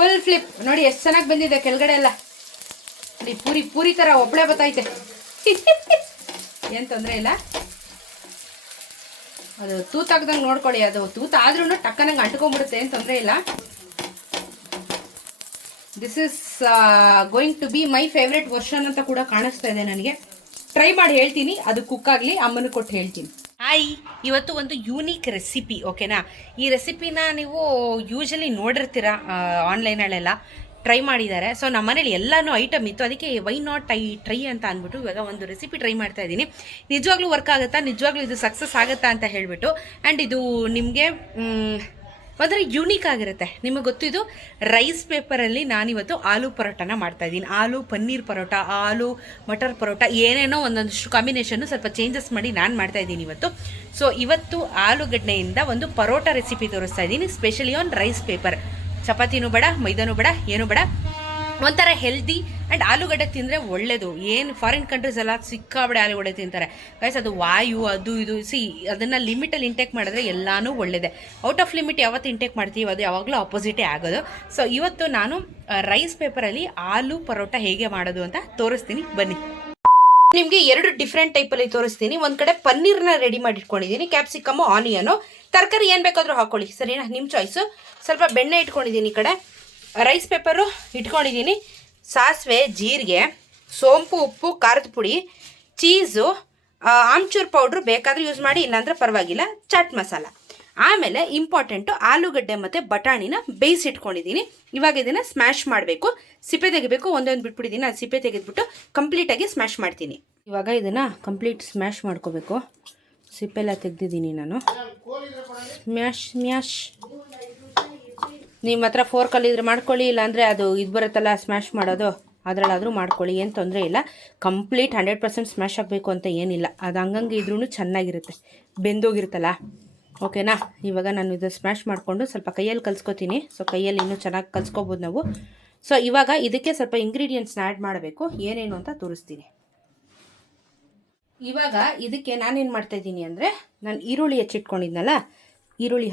Full flip ನೋಡಿ ಎಷ್ಟು ಚೆನ್ನಾಗಿ ಬಂದಿದೆ ಕೆಳಗಡೆ ಎಲ್ಲ. ನೋಡಿ ಪೂರಿ ಪೂರಿ ಥರ ಒಬ್ಬಳೆ ಬತ್ತೈತೆ. ಏನು ತೊಂದರೆ ಇಲ್ಲ. ಅದು ತೂತಾಗ್ದಂಗೆ ನೋಡ್ಕೊಳ್ಳಿ. ಅದು ತೂತಾದ್ರೂ ಟಕ್ಕನಂಗೆ ಅಂಟ್ಕೊಂಡ್ಬಿಡುತ್ತೆ, ಏನು ತೊಂದರೆ ಇಲ್ಲ. This is going to be my favourite version ಅಂತ ಕೂಡ ಕಾಣಿಸ್ತಾ ಇದೆ ನನಗೆ. ಟ್ರೈ ಮಾಡಿ ಹೇಳ್ತೀನಿ, ಅದು ಕುಕ್ ಆಗಲಿ, ಅಮ್ಮನ ಕೊಟ್ಟು ಹೇಳ್ತೀನಿ. ಹಾಯ್, ಇವತ್ತು ಒಂದು ಯೂನಿಕ್ ರೆಸಿಪಿ, ಓಕೆನಾ. ಈ ರೆಸಿಪಿನ ನೀವು ಯೂಶಲಿ ನೋಡಿರ್ತೀರ ಆನ್ಲೈನಲ್ಲೆಲ್ಲ. ಟ್ರೈ ಮಾಡಿದ್ದಾರೆ. ಸೊ ನಮ್ಮ ಮನೇಲಿ ಎಲ್ಲನೂ ಐಟಮ್ ಇತ್ತು, ಅದಕ್ಕೆ ವೈ ನಾಟ್ ಟ್ರೈ ಅಂತ ಅಂದ್ಬಿಟ್ಟು ಇವಾಗ ಒಂದು ರೆಸಿಪಿ ಟ್ರೈ ಮಾಡ್ತಾ ಇದ್ದೀನಿ. ನಿಜವಾಗ್ಲೂ ವರ್ಕ್ ಆಗುತ್ತಾ, ನಿಜವಾಗ್ಲೂ ಇದು ಸಕ್ಸಸ್ ಆಗುತ್ತಾ ಅಂತ ಹೇಳಿಬಿಟ್ಟು. ಆ್ಯಂಡ್ ಇದು ನಿಮಗೆ ಒಂಥರ ಯೂನಿಕ್ ಆಗಿರುತ್ತೆ. ನಿಮಗೆ ಗೊತ್ತಿದ್ದು ರೈಸ್ ಪೇಪರಲ್ಲಿ ನಾನಿವತ್ತು ಆಲೂ ಪರೋಟನ ಮಾಡ್ತಾಯಿದ್ದೀನಿ. ಆಲೂ ಪನ್ನೀರ್ ಪರೋಟ, ಆಲೂ ಮಟರ್ ಪರೋಟ, ಏನೇನೋ ಒಂದೊಂದಷ್ಟು ಕಾಂಬಿನೇಷನ್ನು ಸ್ವಲ್ಪ ಚೇಂಜಸ್ ಮಾಡಿ ನಾನು ಮಾಡ್ತಾಯಿದ್ದೀನಿ ಇವತ್ತು. ಸೊ ಇವತ್ತು ಆಲೂಗಡ್ಡೆಯಿಂದ ಒಂದು ಪರೋಟ ರೆಸಿಪಿ ತೋರಿಸ್ತಾ ಇದ್ದೀನಿ, ಸ್ಪೆಷಲಿ ಆನ್ ರೈಸ್ ಪೇಪರ್. ಚಪಾತಿನೂ ಬೇಡ, ಮೈದಾನೂ ಬೇಡ, ಏನೂ ಬೇಡ, ಒಂಥರ ಹೆಲ್ದಿ. ಆ್ಯಂಡ್ ಆಲೂಗಡ್ಡೆ ತಿಂದರೆ ಒಳ್ಳೆಯದು. ಏನು ಫಾರಿನ್ ಕಂಟ್ರೀಸ್ ಎಲ್ಲ ಸಿಕ್ಕಾಬಡೆ ಆಲೂಗಡ್ಡೆ ತಿಂತಾರೆ ಗೈಸ್. ಅದು ವಾಯು ಅದು ಇದು ಅದನ್ನು ಲಿಮಿಟಲ್ಲಿ ಇಂಟೇಕ್ ಮಾಡಿದ್ರೆ ಎಲ್ಲನೂ ಒಳ್ಳೆಯದೇ. ಔಟ್ ಆಫ್ ಲಿಮಿಟ್ ಯಾವತ್ತು ಇಂಟೇಕ್ ಮಾಡ್ತೀವಿ ಅದು ಯಾವಾಗಲೂ ಆಪೋಸಿಟೇ ಆಗೋದು. ಸೊ ಇವತ್ತು ನಾನು ರೈಸ್ ಪೇಪರಲ್ಲಿ ಆಲೂ ಪರೋಟ ಹೇಗೆ ಮಾಡೋದು ಅಂತ ತೋರಿಸ್ತೀನಿ, ಬನ್ನಿ. ನಿಮಗೆ 2 ಡಿಫ್ರೆಂಟ್ ಟೈಪಲ್ಲಿ ತೋರಿಸ್ತೀನಿ. ಒಂದು ಕಡೆ ಪನ್ನೀರ್ನ ರೆಡಿ ಮಾಡಿ ಇಟ್ಕೊಂಡಿದ್ದೀನಿ, ಕ್ಯಾಪ್ಸಿಕಮ್ಮು, ಆನಿಯನು, ತರಕಾರಿ ಏನು ಬೇಕಾದರೂ ಹಾಕ್ಕೊಳ್ಳಿ, ಸರಿನಾ, ನಿಮ್ಮ ಚಾಯ್ಸು. ಸ್ವಲ್ಪ ಬೆಣ್ಣೆ ಇಟ್ಕೊಂಡಿದ್ದೀನಿ. ಈ ಕಡೆ ರೈಸ್ ಪೇಪರು ಇಟ್ಕೊಂಡಿದ್ದೀನಿ, ಸಾಸಿವೆ, ಜೀರಿಗೆ, ಸೋಂಪು, ಉಪ್ಪು, ಖಾರದ ಪುಡಿ, ಚೀಸು, ಆಮ್ಚೂರ್ ಪೌಡ್ರು ಬೇಕಾದರೆ ಯೂಸ್ ಮಾಡಿ, ಇಲ್ಲಾಂದರೆ ಪರವಾಗಿಲ್ಲ, ಚಾಟ್ ಮಸಾಲ. ಆಮೇಲೆ ಇಂಪಾರ್ಟೆಂಟು ಆಲೂಗಡ್ಡೆ ಮತ್ತು ಬಟಾಣಿನ ಬೇಯಿಸಿಟ್ಕೊಂಡಿದ್ದೀನಿ. ಇವಾಗ ಇದನ್ನು ಸ್ಮ್ಯಾಶ್ ಮಾಡಬೇಕು, ಸಿಪ್ಪೆ ತೆಗಿಬೇಕು. ಒಂದೊಂದು ಬಿಟ್ಬಿಟ್ಟಿದ್ದೀನಿ, ಅದು ಸಿಪ್ಪೆ ತೆಗೆದ್ಬಿಟ್ಟು ಕಂಪ್ಲೀಟಾಗಿ ಸ್ಮ್ಯಾಶ್ ಮಾಡ್ತೀನಿ. ಇವಾಗ ಇದನ್ನು ಕಂಪ್ಲೀಟ್ ಸ್ಮ್ಯಾಶ್ ಮಾಡ್ಕೋಬೇಕು. ಸಿಪ್ಪೆಲ್ಲ ತೆಗೆದಿದ್ದೀನಿ ನಾನು. ಸ್ಮ್ಯಾಶ್ ನಿಮ್ಮ ಹತ್ರ ಫೋರ್ಕಲ್ಲಿದ್ರೆ ಮಾಡ್ಕೊಳ್ಳಿ, ಇಲ್ಲಾಂದರೆ ಅದು ಇದು ಬರುತ್ತಲ್ಲ ಸ್ಮ್ಯಾಶ್ ಮಾಡೋದು, ಅದರಲ್ಲಾದರೂ ಮಾಡ್ಕೊಳ್ಳಿ, ಏನು ತೊಂದರೆ ಇಲ್ಲ. ಕಂಪ್ಲೀಟ್ 100% ಸ್ಮ್ಯಾಶ್ ಆಗಬೇಕು ಅಂತ ಏನಿಲ್ಲ, ಅದು ಹಂಗಂಗೆ ಇದ್ರೂ ಚೆನ್ನಾಗಿರುತ್ತೆ, ಬೆಂದೋಗಿರುತ್ತಲ್ಲ, ಓಕೆನಾ. ಇವಾಗ ನಾನು ಇದು ಸ್ಮ್ಯಾಶ್ ಮಾಡಿಕೊಂಡು ಸ್ವಲ್ಪ ಕೈಯಲ್ಲಿ ಕಲಿಸ್ಕೊತೀನಿ. ಸೊ ಕೈಯಲ್ಲಿ ಇನ್ನೂ ಚೆನ್ನಾಗಿ ಕಲಿಸ್ಕೋಬೋದು ನಾವು. ಸೊ ಇವಾಗ ಇದಕ್ಕೆ ಸ್ವಲ್ಪ ಇಂಗ್ರೀಡಿಯೆಂಟ್ಸ್ನ ಆ್ಯಡ್ ಮಾಡಬೇಕು, ಏನೇನು ಅಂತ ತೋರಿಸ್ತೀನಿ. ಇವಾಗ ಇದಕ್ಕೆ ನಾನೇನು ಮಾಡ್ತಾಯಿದ್ದೀನಿ ಅಂದರೆ, ನಾನು ಈರುಳ್ಳಿ ಹೆಚ್ಚಿಟ್ಕೊಂಡಿದ್ನಲ್ಲ, ಈರುಳ್ಳಿ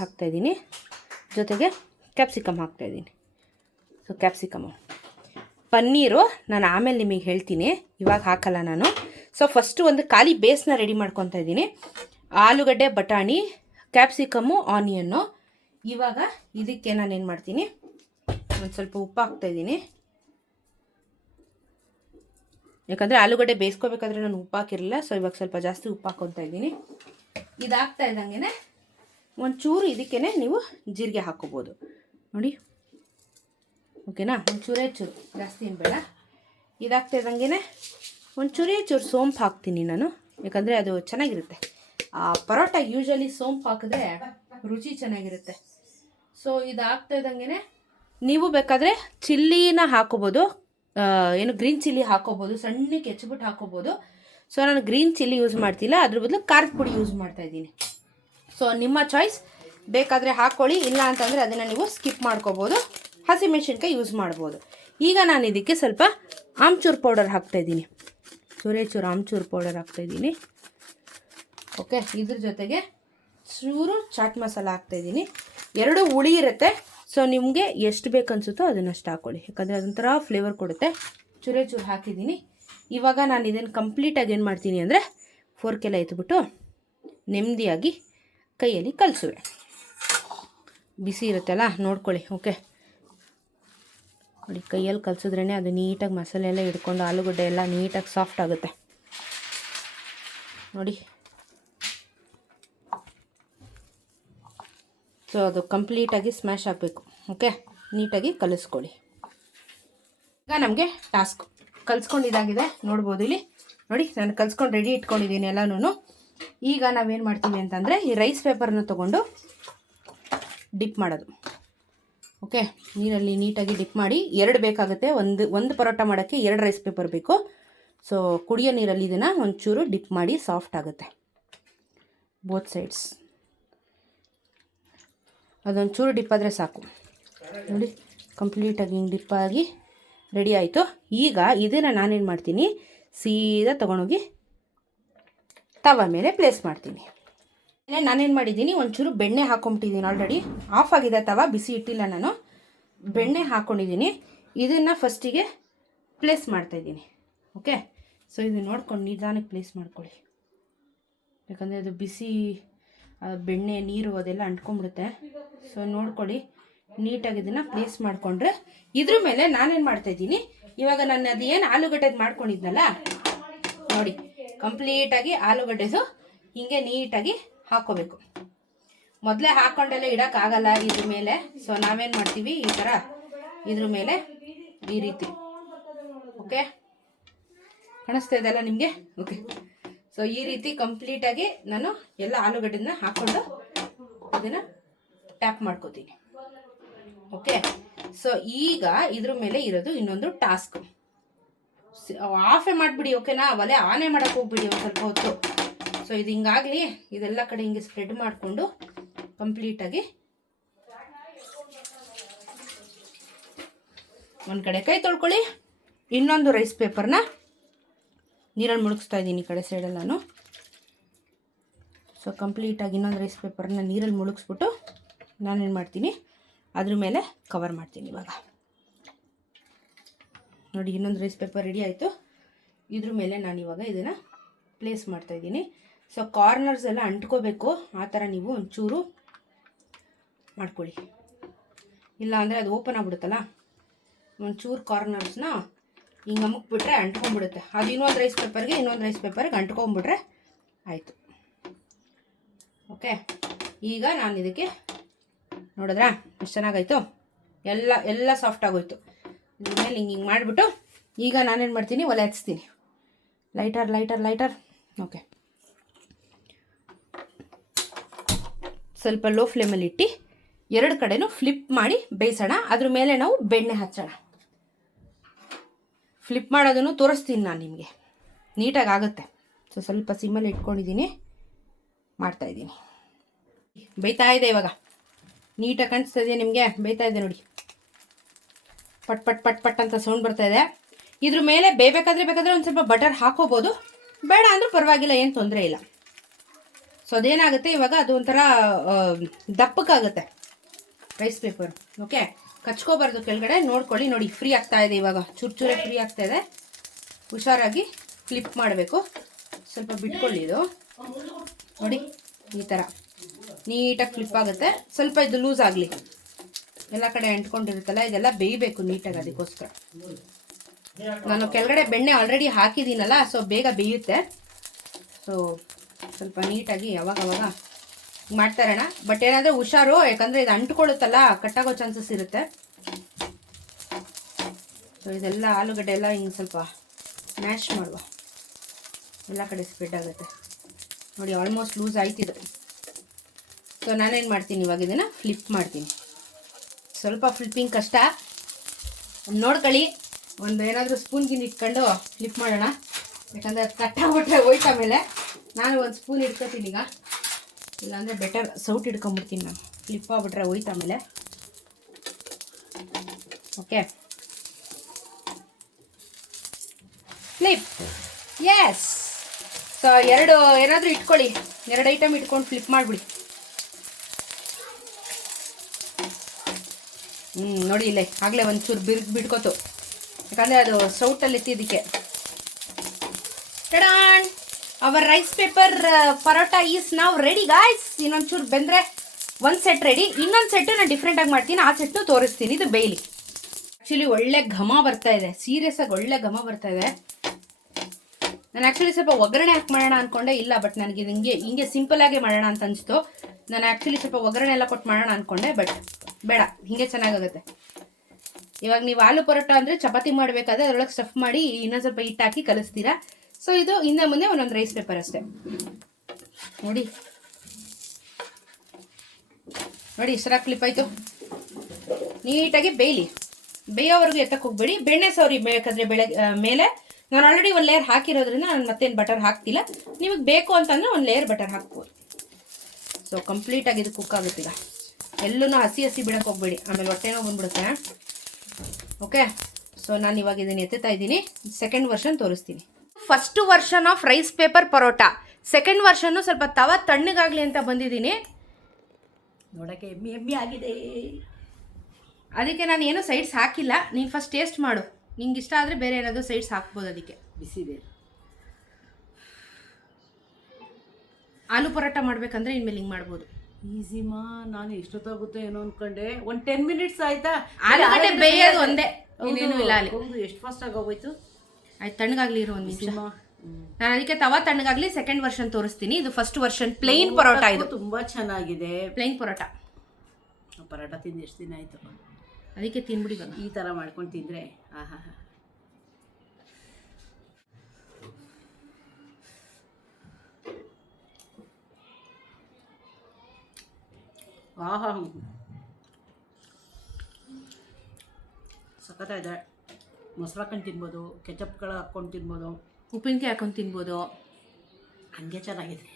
ಹಾಕ್ತಾಯಿದ್ದೀನಿ, ಜೊತೆಗೆ ಕ್ಯಾಪ್ಸಿಕಮ್ ಹಾಕ್ತಾಯಿದ್ದೀನಿ. ಸೊ ಕ್ಯಾಪ್ಸಿಕಮು, ಪನ್ನೀರು ನಾನು ಆಮೇಲೆ ನಿಮಗೆ ಹೇಳ್ತೀನಿ, ಇವಾಗ ಹಾಕಲ್ಲ ನಾನು. ಸೊ ಫಸ್ಟು ಒಂದು ಖಾಲಿ ಬೇಸ್ನ ರೆಡಿ ಮಾಡ್ಕೊತಾ ಇದ್ದೀನಿ. ಆಲೂಗಡ್ಡೆ, ಬಟಾಣಿ, ಕ್ಯಾಪ್ಸಿಕಮ್ಮು, ಆನಿಯನ್ನು. ಇವಾಗ ಇದಕ್ಕೆ ನಾನೇನು ಮಾಡ್ತೀನಿ, ಒಂದು ಸ್ವಲ್ಪ ಉಪ್ಪು ಹಾಕ್ತಾಯಿದ್ದೀನಿ. ಯಾಕಂದರೆ ಆಲೂಗಡ್ಡೆ ಬೇಯಿಸ್ಕೋಬೇಕಾದ್ರೆ ನಾನು ಉಪ್ಪು ಹಾಕಿರಲಿಲ್ಲ, ಸೊ ಇವಾಗ ಸ್ವಲ್ಪ ಜಾಸ್ತಿ ಉಪ್ಪು ಹಾಕ್ಕೊತಾ ಇದ್ದೀನಿ. ಇದಾಗ್ತಾ ಇದ್ದಂಗೆ ಒಂಚೂರು ಇದಕ್ಕೇ ನೀವು ಜೀರಿಗೆ ಹಾಕ್ಕೋಬೋದು ನೋಡಿ, ಓಕೆನಾ. ಒಂಚೂರೇ ಚೂರು, ಜಾಸ್ತಿ ಏನು ಬೇಡ. ಇದಾಗ್ತಾ ಇದ್ದಂಗೆ ಒಂಚೂರೇ ಚೂರು ಸೋಂಪು ಹಾಕ್ತೀನಿ ನಾನು, ಯಾಕಂದರೆ ಅದು ಚೆನ್ನಾಗಿರುತ್ತೆ. ಪರೋಟ ಯೂಶಲಿ ಸೋಂಪು ಹಾಕಿದ್ರೆ ರುಚಿ ಚೆನ್ನಾಗಿರುತ್ತೆ. ಸೊ ಇದಾಗ್ತಾ ಇದ್ದಂಗೆ ನೀವು ಬೇಕಾದರೆ ಚಿಲ್ಲಿನ ಹಾಕೋಬೋದು, ಏನು ಗ್ರೀನ್ ಚಿಲ್ಲಿ ಹಾಕೋಬೋದು, ಸಣ್ಣಕ್ಕೆ ಹೆಚ್ಚಿಬಿಟ್ಟು ಹಾಕೋಬೋದು. ಸೊ ನಾನು ಗ್ರೀನ್ ಚಿಲ್ಲಿ ಯೂಸ್ ಮಾಡ್ತಿಲ್ಲ, ಅದ್ರ ಬದಲು ಖಾರದ ಪುಡಿ ಯೂಸ್ ಮಾಡ್ತಾಯಿದ್ದೀನಿ. ಸೊ ನಿಮ್ಮ ಚಾಯ್ಸ್, ಬೇಕಾದರೆ ಹಾಕ್ಕೊಳ್ಳಿ, ಇಲ್ಲ ಅಂತಂದರೆ ಅದನ್ನು ನೀವು ಸ್ಕಿಪ್ ಮಾಡ್ಕೋಬೋದು, ಹಸಿಮೆಣ್ಸಿನ್ಕಾಯಿ ಯೂಸ್ ಮಾಡ್ಬೋದು. ಈಗ ನಾನು ಇದಕ್ಕೆ ಸ್ವಲ್ಪ ಆಮ್ಚೂರ್ ಪೌಡರ್ ಹಾಕ್ತಾಯಿದ್ದೀನಿ, ಚೂರು ಆಮ್ಚೂರ್ ಪೌಡರ್ ಹಾಕ್ತಾಯಿದ್ದೀನಿ, ಓಕೆ. ಇದ್ರ ಜೊತೆಗೆ ಚೂರು ಚಾಟ್ ಮಸಾಲ ಹಾಕ್ತಾಯಿದ್ದೀನಿ. 2 ಹುಳಿ ಇರುತ್ತೆ, ಸೊ ನಿಮಗೆ ಎಷ್ಟು ಬೇಕು ಅನಿಸುತ್ತೋ ಅದನ್ನಷ್ಟು ಹಾಕ್ಕೊಳ್ಳಿ, ಯಾಕಂದರೆ ಅದೊಂಥರ ಫ್ಲೇವರ್ ಕೊಡುತ್ತೆ. ಚೂರು ಹಾಕಿದ್ದೀನಿ. ಇವಾಗ ನಾನು ಇದನ್ನು ಕಂಪ್ಲೀಟಾಗಿ ಏನು ಮಾಡ್ತೀನಿ ಅಂದರೆ, ಫೋರ್ಕೆಲ್ಲ ಎತ್ಬಿಟ್ಟು ನೆಮ್ಮದಿಯಾಗಿ ಕೈಯಲ್ಲಿ ಕಲಿಸುವೆ. ಬಿಸಿ ಇರುತ್ತಲ್ಲ ನೋಡ್ಕೊಳ್ಳಿ, ಓಕೆ. ನೋಡಿ, ಕೈಯಲ್ಲಿ ಕಲಿಸಿದ್ರೇ ಅದು ನೀಟಾಗಿ ಮಸಾಲೆ ಎಲ್ಲ ಹಿಡ್ಕೊಂಡು ಆಲೂಗಡ್ಡೆ ಎಲ್ಲ ನೀಟಾಗಿ ಸಾಫ್ಟ್ ಆಗುತ್ತೆ ನೋಡಿ. ಸೊ ಅದು ಕಂಪ್ಲೀಟಾಗಿ ಸ್ಮ್ಯಾಶ್ ಆಗಬೇಕು, ಓಕೆ. ನೀಟಾಗಿ ಕಲಿಸ್ಕೊಳ್ಳಿ. ಈಗ ನಮಗೆ ಟಾಸ್ಕ್ ಕಲಿಸ್ಕೊಂಡಿದ್ದಾಗಿದೆ, ನೋಡ್ಬೋದು ಇಲ್ಲಿ ನೋಡಿ, ನಾನು ಕಲಿಸ್ಕೊಂಡು ರೆಡಿ ಇಟ್ಕೊಂಡಿದ್ದೀನಿ ಎಲ್ಲನೂ. ಈಗ ನಾವೇನು ಮಾಡ್ತೀವಿ ಅಂತಂದರೆ, ಈ ರೈಸ್ ಪೇಪರ್ನ ತೊಗೊಂಡು ಡಿಪ್ ಮಾಡೋದು, ಓಕೆ. ನೀರಲ್ಲಿ ನೀಟಾಗಿ ಡಿಪ್ ಮಾಡಿ, 2 ಬೇಕಾಗುತ್ತೆ, ಒಂದು ಪರೋಟ ಮಾಡೋಕ್ಕೆ 2 ರೈಸ್ ಪೇಪರ್ ಬೇಕು. ಸೊ ಕುಡಿಯೋ ನೀರಲ್ಲಿ ಇದನ್ನು ಒಂಚೂರು ಡಿಪ್ ಮಾಡಿ, ಸಾಫ್ಟ್ ಆಗುತ್ತೆ ಬೋತ್ ಸೈಡ್ಸ್. ಅದೊಂಚೂರು ಡಿಪ್ ಆದರೆ ಸಾಕು ನೋಡಿ, ಕಂಪ್ಲೀಟಾಗಿ ಹಿಂಗೆ ಡಿಪ್ಪಾಗಿ ರೆಡಿ ಆಯಿತು. ಈಗ ಇದನ್ನು ನಾನೇನು ಮಾಡ್ತೀನಿ, ಸೀದಾ ತೊಗೊಂಡೋಗಿ ತವ ಮೇಲೆ ಪ್ಲೇಸ್ ಮಾಡ್ತೀನಿ. ನಾನೇನು ಮಾಡಿದ್ದೀನಿ, ಒಂಚೂರು ಬೆಣ್ಣೆ ಹಾಕ್ಕೊಂಬಿಟ್ಟಿದ್ದೀನಿ. ಆಲ್ರೆಡಿ ಆಫ್ ಆಗಿದೆ ತವ, ಬಿಸಿ ಇಟ್ಟಿಲ್ಲ ನಾನು. ಬೆಣ್ಣೆ ಹಾಕ್ಕೊಂಡಿದ್ದೀನಿ. ಇದನ್ನು ಫಸ್ಟಿಗೆ ಪ್ಲೇಸ್ ಮಾಡ್ತಾಯಿದ್ದೀನಿ. ಓಕೆ, ಸೊ ಇದು ನೋಡ್ಕೊಂಡು ನಿಧಾನಕ್ಕೆ ಪ್ಲೇಸ್ ಮಾಡ್ಕೊಳ್ಳಿ, ಯಾಕಂದರೆ ಅದು ಬಿಸಿ ಬೆಣ್ಣೆ ನೀರು ಅದೆಲ್ಲ ಅಂಟ್ಕೊಂಡ್ಬಿಡುತ್ತೆ. ಸೊ ನೋಡ್ಕೊಳ್ಳಿ, ನೀಟಾಗಿ ಇದನ್ನು ಪ್ಲೇಸ್ ಮಾಡಿಕೊಂಡ್ರೆ ಇದ್ರ ಮೇಲೆ ನಾನೇನು ಮಾಡ್ತಾಯಿದ್ದೀನಿ, ಇವಾಗ ನಾನು ಅದು ಏನು ಆಲೂಗಡ್ಡೆದು ಮಾಡ್ಕೊಂಡಿದ್ನಲ್ಲ ನೋಡಿ, ಕಂಪ್ಲೀಟಾಗಿ ಆಲೂಗಡ್ಡೆದು ಹೀಗೆ ನೀಟಾಗಿ ಹಾಕ್ಕೋಬೇಕು. ಮೊದಲೇ ಹಾಕ್ಕೊಂಡೆಲ್ಲ ಇಡೋಕ್ಕಾಗಲ್ಲ ಇದ್ರ ಮೇಲೆ. ಸೊ ನಾವೇನು ಮಾಡ್ತೀವಿ, ಈ ಥರ ಇದ್ರ ಮೇಲೆ ಈ ರೀತಿ. ಓಕೆ, ಕಾಣಿಸ್ತಾ ಇದೆಯಲ್ಲ ನಿಮಗೆ? ಓಕೆ, ಸೊ ಈ ರೀತಿ ಕಂಪ್ಲೀಟಾಗಿ ನಾನು ಎಲ್ಲ ಆಲೂಗಡ್ಡೆನ ಹಾಕ್ಕೊಂಡು ಅದನ್ನು ಟ್ಯಾಪ್ ಮಾಡ್ಕೋತೀನಿ. ಓಕೆ, ಸೊ ಈಗ ಇದ್ರ ಮೇಲೆ ಇರೋದು ಇನ್ನೊಂದು ಟಾಸ್ಕ್. ಆಫೇ ಮಾಡಿಬಿಡಿ, ಓಕೆನಾ? ಒಲೆ ಆನೇ ಮಾಡೋಕ್ಕೆ ಹೋಗ್ಬಿಡಿ ಒಂದು ಸ್ವಲ್ಪ ಹೊತ್ತು. ಸೊ ಇದು ಹಿಂಗಾಗಲಿ, ಇದೆಲ್ಲ ಕಡೆ ಹಿಂಗೆ ಸ್ಪ್ರೆಡ್ ಮಾಡಿಕೊಂಡು ಕಂಪ್ಲೀಟಾಗಿ ಒಂದು ಕಡೆ ಕೈ ತೊಳ್ಕೊಳ್ಳಿ. ಇನ್ನೊಂದು ರೈಸ್ ಪೇಪರ್ನ ನೀರಲ್ಲಿ ಮುಳುಗಿಸ್ತಾ ಇದ್ದೀನಿ ಈ ಕಡೆ ಸೈಡಲ್ಲಿ ನಾನು. ಸೊ ಕಂಪ್ಲೀಟಾಗಿ ಇನ್ನೊಂದು ರೈಸ್ ಪೇಪರ್ನ ನೀರಲ್ಲಿ ಮುಳುಗಿಸ್ಬಿಟ್ಟು ನಾನೇನು ಮಾಡ್ತೀನಿ, ಅದ್ರ ಮೇಲೆ ಕವರ್ ಮಾಡ್ತೀನಿ. ಇವಾಗ ನೋಡಿ, ಇನ್ನೊಂದು ರೈಸ್ ಪೇಪರ್ ರೆಡಿ ಆಯಿತು. ಇದ್ರ ಮೇಲೆ ನಾನು ಇವಾಗ ಇದನ್ನು ಪ್ಲೇಸ್ ಮಾಡ್ತಾಯಿದ್ದೀನಿ. ಸೊ ಕಾರ್ನರ್ಸ್ ಎಲ್ಲ ಅಂಟ್ಕೋಬೇಕು, ಆ ಥರ ನೀವು ಒಂಚೂರು ಮಾಡ್ಕೊಳ್ಳಿ. ಇಲ್ಲ ಅಂದರೆ ಅದು ಓಪನ್ ಆಗ್ಬಿಡುತ್ತಲ್ಲ, ಒಂಚೂರು ಕಾರ್ನರ್ಸ್ನ ಹಿಂಗೆ ಅಮುಕ್ಬಿಟ್ರೆ ಅಂಟ್ಕೊಂಡ್ಬಿಡುತ್ತೆ. ಅದು ಇನ್ನೊಂದು ರೈಸ್ ಪೇಪರ್ಗೆ ಅಂಟ್ಕೊಂಡ್ಬಿಟ್ರೆ ಆಯಿತು. ಓಕೆ, ಈಗ ನಾನು ಇದಕ್ಕೆ ನೋಡಿದ್ರಾ ಎಷ್ಟು ಚೆನ್ನಾಗಾಯಿತು, ಎಲ್ಲ ಸಾಫ್ಟ್ ಆಗೋಯ್ತು. ಇದ್ರ ಮೇಲೆ ಹಿಂಗೆ ಮಾಡಿಬಿಟ್ಟು ಈಗ ನಾನೇನು ಮಾಡ್ತೀನಿ, ಒಲೆ ಹಚ್ತೀನಿ. ಲೈಟರ್. ಓಕೆ, ಸ್ವಲ್ಪ ಲೋ ಫ್ಲೇಮಲ್ಲಿ ಇಟ್ಟು ಎರಡು ಕಡೆನೂ ಫ್ಲಿಪ್ ಮಾಡಿ ಬೇಯಿಸೋಣ. ಅದ್ರ ಮೇಲೆ ನಾವು ಬೆಣ್ಣೆ ಹಚ್ಚೋಣ. ಫ್ಲಿಪ್ ಮಾಡೋದನ್ನು ತೋರಿಸ್ತೀನಿ ನಾನು ನಿಮಗೆ, ನೀಟಾಗಿ ಆಗುತ್ತೆ. ಸೊ ಸ್ವಲ್ಪ ಸಿಮ್ಮಲ್ಲಿ ಇಟ್ಕೊಂಡಿದ್ದೀನಿ, ಮಾಡ್ತಾಯಿದ್ದೀನಿ. ಬೇಯ್ತಾ ಇದೆ ಇವಾಗ, ನೀಟಾಗಿ ಕಾಣಿಸ್ತಾ ಇದೆಯಾ ನಿಮಗೆ? ಬೇಯ್ತಾ ಇದೆ ನೋಡಿ, ಪಟ್ ಪಟ್ ಪಟ್ ಪಟ್ ಅಂತ ಸೌಂಡ್ ಬರ್ತಾ ಇದೆ. ಇದ್ರ ಮೇಲೆ ಬೇಕಾದರೆ ಒಂದು ಸ್ವಲ್ಪ ಬಟರ್ ಹಾಕೋಬೋದು, ಬೇಡ ಅಂದರೂ ಪರವಾಗಿಲ್ಲ, ಏನು ತೊಂದರೆ ಇಲ್ಲ. ಸೊ ಅದೇನಾಗುತ್ತೆ ಇವಾಗ, ಅದು ಒಂಥರ ದಪ್ಪಕ್ಕಾಗುತ್ತೆ ರೈಸ್ ಪೇಪರ್. ಓಕೆ, ಕಚ್ಕೋಬಾರ್ದು ಕೆಳಗಡೆ, ನೋಡ್ಕೊಳ್ಳಿ. ನೋಡಿ, ಫ್ರೀ ಆಗ್ತಾ ಇದೆ ಇವಾಗ, ಚೂರೇ ಫ್ರೀ ಆಗ್ತಾ ಇದೆ. ಹುಷಾರಾಗಿ ಫ್ಲಿಪ್ ಮಾಡಬೇಕು. ಸ್ವಲ್ಪ ಬಿಟ್ಕೊಳ್ಳಿ, ಇದು ನೋಡಿ ಈ ಥರ ನೀಟಾಗಿ ಫ್ಲಿಪ್ ಆಗುತ್ತೆ. ಸ್ವಲ್ಪ ಇದು ಲೂಸ್ ಆಗಲಿ, ಎಲ್ಲ ಕಡೆ ಅಂಟ್ಕೊಂಡಿರುತ್ತಲ್ಲ, ಇದೆಲ್ಲ ಬೇಯಬೇಕು ನೀಟಾಗಿ. ಅದಕ್ಕೋಸ್ಕರ ನಾನು ಕೆಳಗಡೆ ಬೆಣ್ಣೆ ಆಲ್ರೆಡಿ ಹಾಕಿದ್ದೀನಲ್ಲ, ಸೊ ಬೇಗ ಬೇಯುತ್ತೆ. ಸೊ ಸ್ವಲ್ಪ ನೀಟಾಗಿ ಅವಾಗವಾಗ ಮಾಡ್ತಾ ಇರೋಣ. ಬಟ್ ಏನಾದರೆ ಹುಷಾರು, ಯಾಕಂದರೆ ಇದು ಅಂಟ್ಕೊಳ್ಳುತ್ತಲ್ಲ, ಕಟ್ಟಾಗೋ ಚಾನ್ಸಸ್ ಇರುತ್ತೆ. ಸೊ ಇದೆಲ್ಲ ಆಲೂಗಡ್ಡೆ ಎಲ್ಲ ಹಿಂಗೆ ಸ್ವಲ್ಪ ಮ್ಯಾಶ್ ಮಾಡುವ, ಎಲ್ಲ ಕಡೆ ಸ್ಪ್ರೆಡ್ ಆಗುತ್ತೆ. ನೋಡಿ, ಆಲ್ಮೋಸ್ಟ್ ಲೂಸ್ ಆಯ್ತಿದೆ. ಸೊ ನಾನೇನು ಮಾಡ್ತೀನಿ, ಇವಾಗ ಇದನ್ನು ಫ್ಲಿಪ್ ಮಾಡ್ತೀನಿ. ಸ್ವಲ್ಪ ಫ್ಲಿಪ್ಪಿಂಗ್ ಕಷ್ಟ, ನೋಡ್ಕೊಳ್ಳಿ. ಒಂದು ಏನಾದರೂ ಸ್ಪೂನ್ಗಿಂದ ಇಟ್ಕೊಂಡು ಫ್ಲಿಪ್ ಮಾಡೋಣ, ಯಾಕಂದರೆ ಅದು ಕಟ್ಟಾಗ್ಬಿಟ್ರೆ ಹೋಯ್ತು. ಆಮೇಲೆ ನಾನು ಒಂದು ಸ್ಪೂನ್ ಇಟ್ಕೊತೀನಿ ಈಗ, ಇಲ್ಲಾಂದರೆ ಬೆಟರ್ ಸೌಟ್ ಇಟ್ಕೊಂಬಿಡ್ತೀನಿ ನಾನು. ಫ್ಲಿಪ್ ಆಗ್ಬಿಟ್ರೆ ಹೋಯ್ತು ಆಮೇಲೆ. Okay, flip, S. ಸೊ ಎರಡು ಏನಾದರೂ ಇಟ್ಕೊಳ್ಳಿ, ಎರಡು ಐಟಮ್ ಇಟ್ಕೊಂಡು ಫ್ಲಿಪ್ ಮಾಡಿಬಿಡಿ. ನೋಡಿ, ಇಲ್ಲೇ ಆಗಲೇ ಒಂಚೂರು ಬಿಡ್ಕೋತು, ಯಾಕಂದರೆ ಅದು ಸೌಟಲ್ಲಿ ಎತ್ತಿದ್ದಕ್ಕೆ. Tada, our rice paper parotta is ನಾವು ರೆಡಿ ಗಾಯ್ಸ್. ಇನ್ನೊಂಚೂರು ಬೆಂದರೆ ಒಂದು ಸೆಟ್ ರೆಡಿ. ಇನ್ನೊಂದು ಸೆಟ್ಟು ನಾನು ಡಿಫ್ರೆಂಟಾಗಿ ಮಾಡ್ತೀನಿ, ಆ ಸೆಟ್ಟು ತೋರಿಸ್ತೀನಿ. ಇದು ಬೇಯ್ಲಿ. ಆ್ಯಕ್ಚುಲಿ ಒಳ್ಳೆ ಘಮ ಬರ್ತಾ ಇದೆ, ಸೀರಿಯಸ್ ಆಗಿ ಒಳ್ಳೆ ಘಮ ಬರ್ತಾ ಇದೆ. ನಾನು ಆ್ಯಕ್ಚುಲಿ ಸ್ವಲ್ಪ ಒಗ್ಗರಣೆ ಹಾಕಿ ಮಾಡೋಣ ಅಂದ್ಕೊಂಡೆ, ಇಲ್ಲ ಬಟ್ ನನಗೆ ಹಿಂಗೆ ಸಿಂಪಲಾಗೆ ಮಾಡೋಣ ಅಂತ ಅನಿಸ್ತು. ನಾನು ಆ್ಯಕ್ಚುಲಿ ಸ್ವಲ್ಪ ಒಗ್ಗರಣೆ ಎಲ್ಲ ಕೊಟ್ಟು ಮಾಡೋಣ ಅಂದ್ಕೊಂಡೆ, ಬಟ್ ಬೇಡ, ಹಿಂಗೆ ಚೆನ್ನಾಗಾಗುತ್ತೆ. ಇವಾಗ ನೀವು ಆಲೂ ಪರೋಟ ಅಂದರೆ ಚಪಾತಿ ಮಾಡಬೇಕಾದ್ರೆ ಅದರೊಳಗೆ ಸ್ಟಫ್ ಮಾಡಿ ಇನ್ನೊಂದು ಸ್ವಲ್ಪ ಹಿಟ್ಟು ಹಾಕಿ ಕಲಿಸ್ತೀರಾ. ಸೊ ಇದು ಹಿಂದೆ ಮುಂದೆ ಒಂದೊಂದು ರೈಸ್ ಪೇಪರ್ ಅಷ್ಟೇ. ನೋಡಿ ಇಷ್ಟರಾಗಿ ಕ್ಲಿಪ್ ಆಯಿತು. ನೀಟಾಗಿ ಬೇಯೋವರೆಗೂ ಎತ್ತಕ್ಕೆ ಹೋಗ್ಬೇಡಿ. ಬೆಣ್ಣೆ ಸೌರಿ ಬೇಕಾದರೆ ಮೇಲೆ ನಾನು ಆಲ್ರೆಡಿ ಒಂದು ಲೇಯರ್ ಹಾಕಿರೋದ್ರಿಂದ ನಾನು ಮತ್ತೇನು ಬಟರ್ ಹಾಕ್ತಿಲ್ಲ. ನಿಮಗೆ ಬೇಕು ಅಂತಂದರೆ ಒಂದು ಲೇಯರ್ ಬಟರ್ ಹಾಕ್ಬೋದು. ಸೊ ಕಂಪ್ಲೀಟಾಗಿ ಇದು ಕುಕ್ ಆಗುತ್ತೆ. ಈಗ ಎಲ್ಲೂ ಹಸಿ ಬಿಡೋಕ್ಕೆ ಹೋಗ್ಬೇಡಿ, ಆಮೇಲೆ ಹೊಟ್ಟೆನೋ ಬಂದ್ಬಿಡುತ್ತೆ. ಓಕೆ, ಸೊ ನಾನು ಇವಾಗ ಇದನ್ನು ಎತ್ತುತ್ತಾ ಇದ್ದೀನಿ. ಸೆಕೆಂಡ್ ವರ್ಷನ್ ತೋರಿಸ್ತೀನಿ. First version of rice paper parotta second ವರ್ಷನ್ನು ಸ್ವಲ್ಪ ತವ ತಣ್ಣಗಾಗಲಿ ಅಂತ ಬಂದಿದ್ದೀನಿ. ನೋಡೋಕ್ಕೆ ಎಮ್ಮಿ ಎಮ್ಮಿ ಆಗಿದೆ. ಅದಕ್ಕೆ ನಾನು ಏನೂ ಸೈಡ್ಸ್ ಹಾಕಿಲ್ಲ. ನೀನು ಫಸ್ಟ್ ಟೇಸ್ಟ್ ಮಾಡು, ನಿಂಗೆ ಇಷ್ಟ ಆದರೆ ಬೇರೆ ಏನಾದರೂ ಸೈಡ್ಸ್ ಹಾಕ್ಬೋದು. ಅದಕ್ಕೆ ಬಿಸಿದೆ. ಆಲೂ ಪರೋಟ ಮಾಡಬೇಕಂದ್ರೆ ಇನ್ಮೇಲೆ ಹಿಂಗೆ ಮಾಡ್ಬೋದು. ಈಸಿಮಾ. ನಾನು ಎಷ್ಟೊತ್ತಾಗುತ್ತೆ ಏನೋ ಅಂದ್ಕೊಂಡೆ. ಒಂದು 10 ಮಿನಿಟ್ಸ್ ಆಯ್ತಾ? ಆಲೂಗಡ್ಡೆ ಬೇಯೋದು ಒಂದೇ, ಇನ್ನೇನು ಇಲ್ಲ ಅಲ್ಲಿ. ಹೌದು, ಎಷ್ಟು ಫಾಸ್ಟ್ ಆಗೋಗೋಯ್ತು. ಆಯ್ತು, ತಣ್ಣಗಾಗ್ಲಿ ಇರೋ ಒಂದು ನಿಮಿಷ. ನಾನು ಅದಕ್ಕೆ ತವಾ ತಣ್ಣಗಾಗ್ಲಿ ಸೆಕೆಂಡ್ ವರ್ಷನ್ ತೋರಿಸ್ತೀನಿ. ಇದು ಫಸ್ಟ್ ವರ್ಷನ್ ಪ್ಲೇನ್ ಪರೋಟ. ಇದು ತುಂಬಾ ಚೆನ್ನಾಗಿದೆ. ಪ್ಲೇನ್ ಪರೋಟ. ಪರೋಟ ತಿಂದು ಎಷ್ಟು ದಿನ ಆಯ್ತು. ಅದಕ್ಕೆ ತಿನ್ಬಿಡಿ. ಈ ಥರ ಮಾಡ್ಕೊಂಡು ತಿಂದರೆ ಆಹಾ. ಆಹಾ, ಸಖತ್ತಾಗಿದೆ. ಮೊಸರು ಹಾಕೊಂಡು ತಿನ್ಬೋದು, ಕೆಚಪ್ಗಳು ಹಾಕ್ಕೊಂಡು ತಿನ್ಬೋದು, ಉಪ್ಪಿನಕಾಯಿ ಹಾಕೊಂಡು ತಿನ್ಬೋದು. ಹಂಗೆ ಚೆನ್ನಾಗಿದೆ.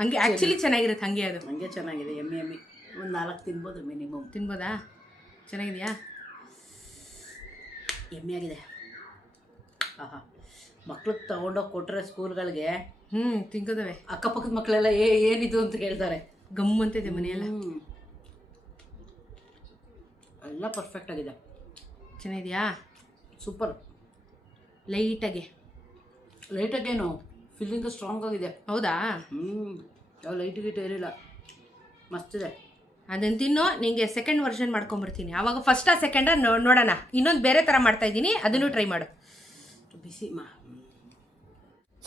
ಹಂಗೆ ಆ್ಯಕ್ಚುಲಿ ಚೆನ್ನಾಗಿರುತ್ತೆ. ಹಂಗೆ ಅದು ಹಂಗೆ ಚೆನ್ನಾಗಿದೆ. ಎಮ್ಮಿ ಎಮ್ಮಿ ಒಂದು 4 ತಿನ್ಬೋದು ಮಿನಿಮಮ್. ತಿನ್ಬೋದಾ? ಚೆನ್ನಾಗಿದೆಯಾ? ಎಮ್ಮೆ ಆಗಿದೆ. ಆಹಾ, ಮಕ್ಳಿಗೆ ತೊಗೊಂಡೋಗಿ ಕೊಟ್ಟರೆ ಸ್ಕೂಲ್ಗಳಿಗೆ ತಿನ್ಕೋದವೆ. ಅಕ್ಕಪಕ್ಕದ ಮಕ್ಕಳೆಲ್ಲ ಏನಿದು ಅಂತ ಕೇಳ್ತಾರೆ. ಗಮ್ ಅಂತಿದೆ ಮನೆಯೆಲ್ಲ. ಎಲ್ಲ ಪರ್ಫೆಕ್ಟ್ ಆಗಿದೆ. ಚೆನ್ನಾಗಿದೆಯಾ? ಸೂಪರ್. ಲೈಟಾಗೇನು ಫೀಲಿಂಗ್ ಸ್ಟ್ರಾಂಗ್ ಆಗಿದೆ. ಹೌದಾ? ಯಾವ ಲೈಟ್ ಗೀಟ್ ಏನಿಲ್ಲ, ಮಸ್ತಿದೆ. ಅದನ್ನು ತಿನ್ನು. ನಿಂಗೆ ಸೆಕೆಂಡ್ ವರ್ಷನ್ ಮಾಡ್ಕೊಂಬರ್ತೀನಿ. ಆವಾಗ ಫಸ್ಟಾ ಸೆಕೆಂಡಾ ನೋಡೋಣ. ಇನ್ನೊಂದು ಬೇರೆ ಥರ ಮಾಡ್ತಾ ಇದ್ದೀನಿ, ಅದನ್ನು ಟ್ರೈ ಮಾಡು. ಬಿಸಿ ಮಾ.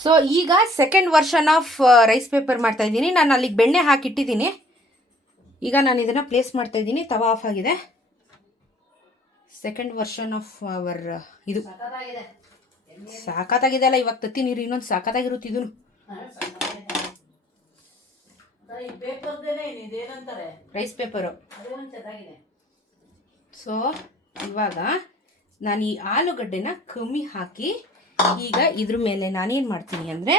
ಸೊ ಈಗ second version of rice paper ಮಾಡ್ತಾ ಇದ್ದೀನಿ. ನಾನು ಅಲ್ಲಿಗೆ ಬೆಣ್ಣೆ ಹಾಕಿಟ್ಟಿದ್ದೀನಿ. ಈಗ ನಾನು ಇದನ್ನು ಪ್ಲೇಸ್ ಮಾಡ್ತಾ ಇದ್ದೀನಿ. ತವಾ ಆಫ್ ಆಗಿದೆ. ಸೆಕೆಂಡ್ ವರ್ಷನ್ ಆಫ್ ಅವರ್ ಇದು ಸಾಕಾಗಿದೆ ಅಲ್ಲ. ಇವಾಗ ತತ್ತಿ ನೀರು ಇನ್ನೊಂದು ಸಾಕಾಗಿರುತ್ತೆ. ಇದನ್ನು ರೈಸ್ ಪೇಪರು. ಸೊ ಇವಾಗ ನಾನು ಈ ಆಲೂಗಡ್ಡೆನ ಕಮ್ಮಿ ಹಾಕಿ ಈಗ ಇದ್ರ ಮೇಲೆ ನಾನೇನು ಮಾಡ್ತೀನಿ ಅಂದರೆ,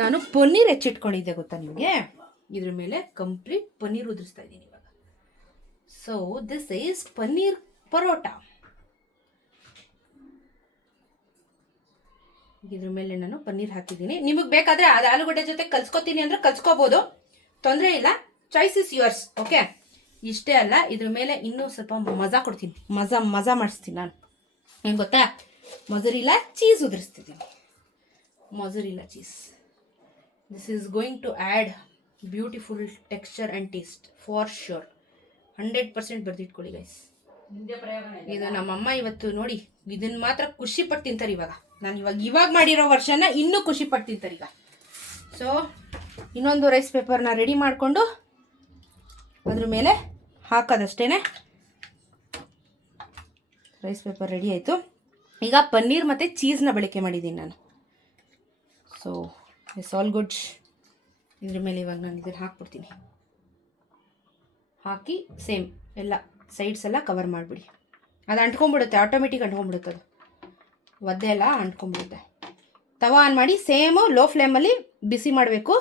ನಾನು ಪನ್ನೀರ್ ಹೆಚ್ಚಿಟ್ಕೊಂಡಿದ್ದೆ ಗೊತ್ತಾ ನಿಮಗೆ. ಇದ್ರ ಮೇಲೆ ಕಂಪ್ಲೀಟ್ ಪನ್ನೀರ್ ಉದುರಿಸ್ತಾ ಇದ್ದೀನಿ ಇವಾಗ. So this is paneer paratha. ಇದ್ರ ಮೇಲೆ ನಾನು ಪನ್ನೀರ್ ಹಾಕಿದ್ದೀನಿ. ನಿಮಗೆ ಬೇಕಾದರೆ ಅದು ಆಲೂಗಡ್ಡೆ ಜೊತೆ ಕಲ್ಸ್ಕೊತೀನಿ ಅಂದರೆ ಕಲ್ಸ್ಕೋಬೋದು, ತೊಂದರೆ ಇಲ್ಲ. Choice is yours. ಓಕೆ, ಇಷ್ಟೇ ಅಲ್ಲ, ಇದ್ರ ಮೇಲೆ ಇನ್ನೂ ಸ್ವಲ್ಪ ಮಜಾ ಕೊಡ್ತೀನಿ. ಮಜಾ ಮಾಡಿಸ್ತೀನಿ ನಾನು. ಏನು ಗೊತ್ತಾ? ಮೊಜರಿಲ್ಲಾ ಚೀಸ್ ಉದುರಿಸ್ತಿದ್ದೀನಿ. Mozzarella cheese. This is going to add beautiful texture and taste for sure. 100% ಬರೆದಿಟ್ಕೊಳ್ಳಿ ಗೈಸ್. ಇದು ನಮ್ಮಮ್ಮ ಇವತ್ತು ನೋಡಿ ಇದನ್ನು ಮಾತ್ರ ಖುಷಿ ಪಟ್ಟು ತಿಂತಾರೆ. ನಾನು ಇವಾಗ ಮಾಡಿರೋ ವರ್ಷನ ಇನ್ನೂ ಖುಷಿ ಪಟ್ಟು ತಿಂತಾರೆ ಈಗ. ಸೊ ಇನ್ನೊಂದು ರೈಸ್ ಪೇಪರ್ನ ರೆಡಿ ಮಾಡಿಕೊಂಡು ಅದ್ರ ಮೇಲೆ ಹಾಕೋದಷ್ಟೇ. ರೈಸ್ ಪೇಪರ್ ರೆಡಿ ಆಯಿತು. ಈಗ ಪನ್ನೀರ್ ಮತ್ತು ಚೀಸ್ನ ಬಳಕೆ ಮಾಡಿದ್ದೀನಿ ನಾನು. So it's all good. ಇದ್ರ ಮೇಲೆ ಇವಾಗ ನಾನು ಇದನ್ನು ಹಾಕ್ಬಿಡ್ತೀನಿ. ಹಾಕಿ ಸೇಮ್ ಎಲ್ಲ ಸೈಡ್ಸ್ ಎಲ್ಲ ಕವರ್ ಮಾಡಿಬಿಡಿ. ಅದು ಅಂಟ್ಕೊಂಡ್ಬಿಡುತ್ತೆ, ಆಟೋಮೆಟಿಕ್ ಅಂಟ್ಕೊಂಡ್ಬಿಡುತ್ತೆ. ಅದು ಒದ್ದೆ ಎಲ್ಲ ಅಂಟ್ಕೊಂಡ್ಬಿಡುತ್ತೆ. ತವಾ ಆನ್ ಮಾಡಿ ಸೇಮು ಲೋ ಫ್ಲೇಮಲ್ಲಿ ಬಿಸಿ ಮಾಡಬೇಕು.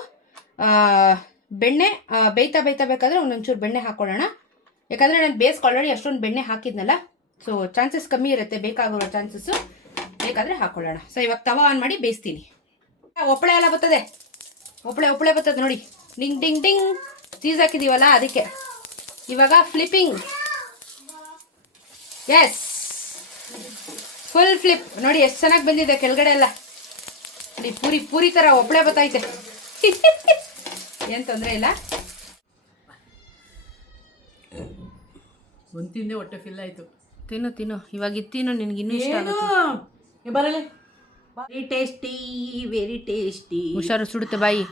ಬೆಣ್ಣೆ ಬೇಯ್ತಾ ಬೇಕಾದರೆ ಒಂದೊಂಚೂರು ಬೆಣ್ಣೆ ಹಾಕ್ಕೊಳ್ಳೋಣ. ಯಾಕಂದರೆ ನಾನು ಬೇಸ್ಗೆ ಆಲ್ರೆಡಿ ಅಷ್ಟೊಂದು ಬೆಣ್ಣೆ ಹಾಕಿದ್ನಲ್ಲ. ಸೊ ಚಾನ್ಸಸ್ ಕಮ್ಮಿ ಇರುತ್ತೆ, ಬೇಕಾಗಿರೋ ಚಾನ್ಸಸ್ಸು. ಬೇಕಾದರೆ ಹಾಕ್ಕೊಳ್ಳೋಣ. ಸೊ ಇವಾಗ ತವಾ ಆನ್ ಮಾಡಿ ಬೇಯಿಸ್ತೀನಿ. ಒಪ್ಪಳೆ ಎಲ್ಲ ಬರ್ತದೆ, ಒಪ್ಪಳೆ ಬರ್ತದೆ ನೋಡಿ. ಡಿಂಗ್ ಡಿಂಗ್ ಡಿಂಗ್ ಚೀಸ್ ಹಾಕಿದ್ದೀವಲ್ಲ ಅದಕ್ಕೆ. ಇವಾಗ ಫ್ಲಿಪ್ಪಿಂಗ್. S, full flip. ನೋಡಿ ಎಷ್ಟು ಚೆನ್ನಾಗಿ ಬಂದಿದೆ ಕೆಳಗಡೆ ಎಲ್ಲ. ನೋಡಿ ಪೂರಿ ಥರ ಒಪ್ಪಳೆ ಬರ್ತೈತೆ. ಏನು ತೊಂದರೆ ಇಲ್ಲ. ಒಂದು ತಿಂದೆ ಹೊಟ್ಟೆ ಫಿಲ್ ಆಯಿತು. ತಿನ್ನು ಇವಾಗ ಇತ್ತಿನ್ನು ನಿನಗೆ ಇನ್ನೂ ಇಷ್ಟ ಆಗುತ್ತೆ. ಬರಲಿ. Very tasty, very tasty. ಹುಷಾರು, ಸುಡುತ್ತೆ ಬಾಯಿ.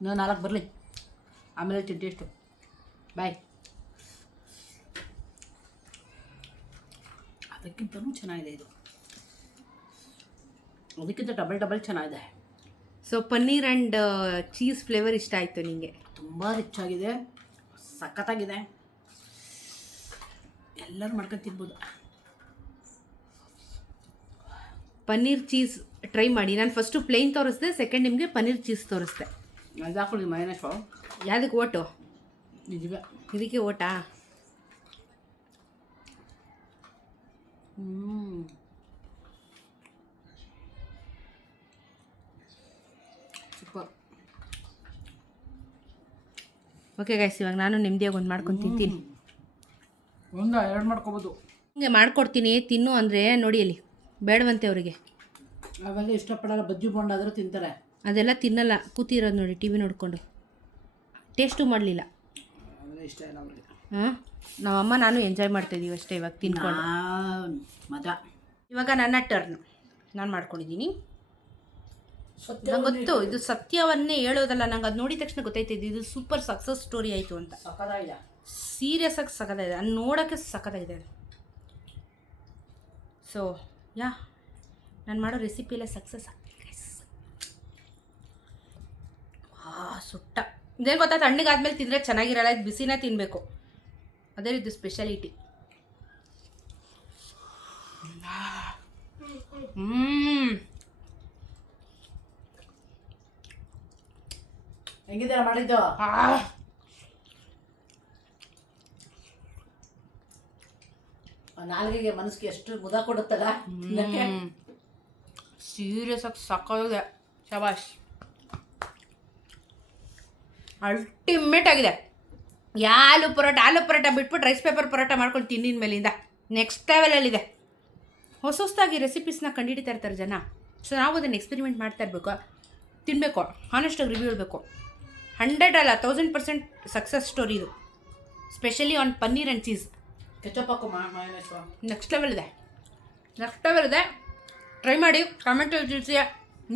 ಇನ್ನೂ 4 ಬರಲಿ, ಆಮೇಲೆ ಟೇಸ್ಟು. ಬಾಯ್. ಅದಕ್ಕಿಂತನೂ ಚೆನ್ನಾಗಿದೆ ಇದು. ಅದಕ್ಕಿಂತ ಡಬಲ್ ಚೆನ್ನಾಗಿದೆ. So paneer and cheese flavour ಇಷ್ಟ ಆಯಿತು ನಿಮಗೆ? ತುಂಬ ರಿಚ್ ಆಗಿದೆ, ಸಖತ್ತಾಗಿದೆ. ಎಲ್ಲರೂ ಮಾಡ್ಕೊಂಡು ತಿನ್ಬೋದು. ಪನ್ನೀರ್ ಚೀಸ್ ಟ್ರೈ ಮಾಡಿ. ನಾನು ಫಸ್ಟು ಪ್ಲೇನ್ ತೋರಿಸ್ದೆ, ಸೆಕೆಂಡ್ ನಿಮಗೆ ಪನ್ನೀರ್ ಚೀಸ್ ತೋರಿಸ್ದೆ. ಅದು ಹಾಕೊಳ್ಳಿ ಮೈನಸ್ಸು. ಯಾವುದಕ್ಕೆ ಓಟು? ನಿಜವೇ ಇದಕ್ಕೆ ಓಟಾ? ಸೂಪರ್. ಓಕೆ ಗೈಸ್, ಇವಾಗ ನಾನು ನೆಮ್ಮದಿಯಾಗಿ ಒಂದು ಮಾಡ್ಕೊಂಡು ತಿಂತೀನಿ. ಎರಡು ಮಾಡ್ಕೊಬೋದು. ಹಿಂಗೆ ಮಾಡ್ಕೊಡ್ತೀನಿ ತಿನ್ನು ಅಂದರೆ ನೋಡಿ ಅಲ್ಲಿ ಬೇಡವಂತೆ ಅವರಿಗೆ. ಅವೆಲ್ಲ ಇಷ್ಟಪಡಲ್ಲ. ಬಜ್ಜಿ ಬೋಂಡ ಆದರೂ ತಿಂತಾರೆ. ಅದೆಲ್ಲ ತಿನ್ನಲ್ಲ, ಕೂತಿರೋದು ನೋಡಿ ಟಿ ವಿ ನೋಡಿಕೊಂಡು. ಟೇಸ್ಟು ಮಾಡಲಿಲ್ಲ. ಅವೆಲ್ಲ ಇಷ್ಟ ಇಲ್ಲ ಅವ್ರಿಗೆ. ಹಾಂ, ನಮ್ಮಮ್ಮ ನಾನು ಎಂಜಾಯ್ ಮಾಡ್ತಾಯಿದ್ದೀವಿ ಅಷ್ಟೇ ಇವಾಗ ತಿನ್ಕೊಂಡು. ಮಜಾ. ಇವಾಗ ನನ್ನ ಟರ್ನ್. ನಾನು ಮಾಡ್ಕೊಂಡಿದ್ದೀನಿ. ನಂಗೆ ಗೊತ್ತು ಇದು ಸತ್ಯವನ್ನೇ ಹೇಳೋದಲ್ಲ, ನಂಗೆ ಅದು ನೋಡಿದ ತಕ್ಷಣ ಗೊತ್ತಾಯ್ತಿದ್ದು ಇದು ಸೂಪರ್ ಸಕ್ಸಸ್ ಸ್ಟೋರಿ ಆಯಿತು ಅಂತ. ಸಖತ್ತಾಗಿದೆ. ಸೀರಿಯಸ್ ಆಗಿ ಸಖತ್ತಾಗಿದೆ, ಅದು ನೋಡೋಕ್ಕೆ ಸಖತ್ತಾಗಿದೆ. ಸೊ ಯಾ, ನಾನು ಮಾಡೋ ರೆಸಿಪಿ ಎಲ್ಲ ಸಕ್ಸಸ್ ಆಗ್ತಿದೆ. ಸುಟ್ಟ ಇದೇನು ಗೊತ್ತಾ, ತಣ್ಣಗಾದ್ಮೇಲೆ ತಿಂದರೆ ಚೆನ್ನಾಗಿರಲ್ಲ, ಇದು ಬಿಸಿನೇ ತಿನ್ನಬೇಕು. ಅದೇ ಇದು ಸ್ಪೆಷಾಲಿಟಿ. ಹೆಂಗಿದ್ದೀರ ಮಾಡಿದ್ದು? ನಾಲ್ಗೆಗೆ ಮನಸ್ಸಿಗೆ ಎಷ್ಟು ಮುದ ಕೊಡುತ್ತಲ್ಲ. ಸೀರಿಯಸ್ ಆಗಿ ಸಾಕಾಗಿದೆ. ಶಬಾಷ್, ಅಲ್ಟಿಮೇಟ್ ಆಗಿದೆ. ಆಲೂ ಪರೋಟ ಬಿಟ್ಬಿಟ್ಟು ರೈಸ್ ಪೇಪರ್ ಪರೋಟ ಮಾಡ್ಕೊಂಡು ತಿನ್ನಿನ ಮೇಲಿಂದ ನೆಕ್ಸ್ಟ್ ಲೆವೆಲಲ್ಲಿದೆ. ಹೊಸದಾಗಿ ರೆಸಿಪೀಸ್ನ ಕಂಡುಹಿಡಿತಾ ಇರ್ತಾರೆ ಜನ. ಸೊ ನಾವು ಅದನ್ನು ಎಕ್ಸ್ಪೆರಿಮೆಂಟ್ ಮಾಡ್ತಾ ಇರಬೇಕು, ತಿನ್ನಬೇಕು, ಹಾನೆಸ್ಟಾಗಿ ರಿವ್ಯೂ ಇಡಬೇಕು. 100 ಅಲ್ಲ 1000% ಸಕ್ಸಸ್ ಸ್ಟೋರಿ ಇದು. Specially on paneer and cheese. Ketchup ಹಾಕು ನೆಕ್ಸ್ಟ್ ಲೆವೆಲ್ ಇದೆ. ಟ್ರೈ ಮಾಡಿ, ಕಾಮೆಂಟಲ್ಲಿ ತಿಳಿಸಿ.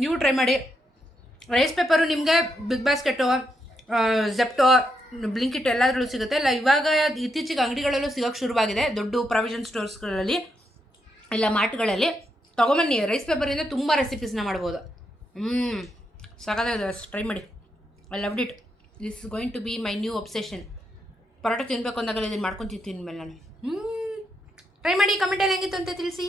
ನೀವು ಟ್ರೈ ಮಾಡಿ. ರೈಸ್ ಪೇಪರು ನಿಮಗೆ ಬಿಗ್ ಬಾಸ್ಕೆಟು, ಜೆಪ್ಟೋ, ಬ್ಲಿಂಕಿಟ್ ಎಲ್ಲದರಲ್ಲೂ ಸಿಗುತ್ತೆ. ಇಲ್ಲ ಇವಾಗ ಇತ್ತೀಚೆಗೆ ಅಂಗಡಿಗಳಲ್ಲೂ ಸಿಗೋಕ್ಕೆ ಶುರುವಾಗಿದೆ, ದೊಡ್ಡ ಪ್ರಾವಿಷನ್ ಸ್ಟೋರ್ಸ್ಗಳಲ್ಲಿ ಇಲ್ಲ ಮಾರ್ಟ್ಗಳಲ್ಲಿ. ತೊಗೊಂಬನ್ನಿ. ರೈಸ್ ಪೇಪರಿಂದ ತುಂಬ ರೆಸಿಪೀಸ್ನ ಮಾಡ್ಬೋದು. ಸಾಕಾಗಿದೆ. ಟ್ರೈ ಮಾಡಿ. I loved it. This is going to be my new obsession. Paratha ತಿನ್ನಬೇಕು ಅಂದಾಗಲೇ ಇದನ್ನು ಮಾಡ್ಕೊಂಡು ತಿಂತೀನಿ ಮೇಲೆ ನಾನು. ಟ್ರೈ ಮಾಡಿ, ಕಮೆಂಟಲ್ಲಿ ಹೆಂಗಿತ್ತು ಅಂತ ತಿಳಿಸಿ.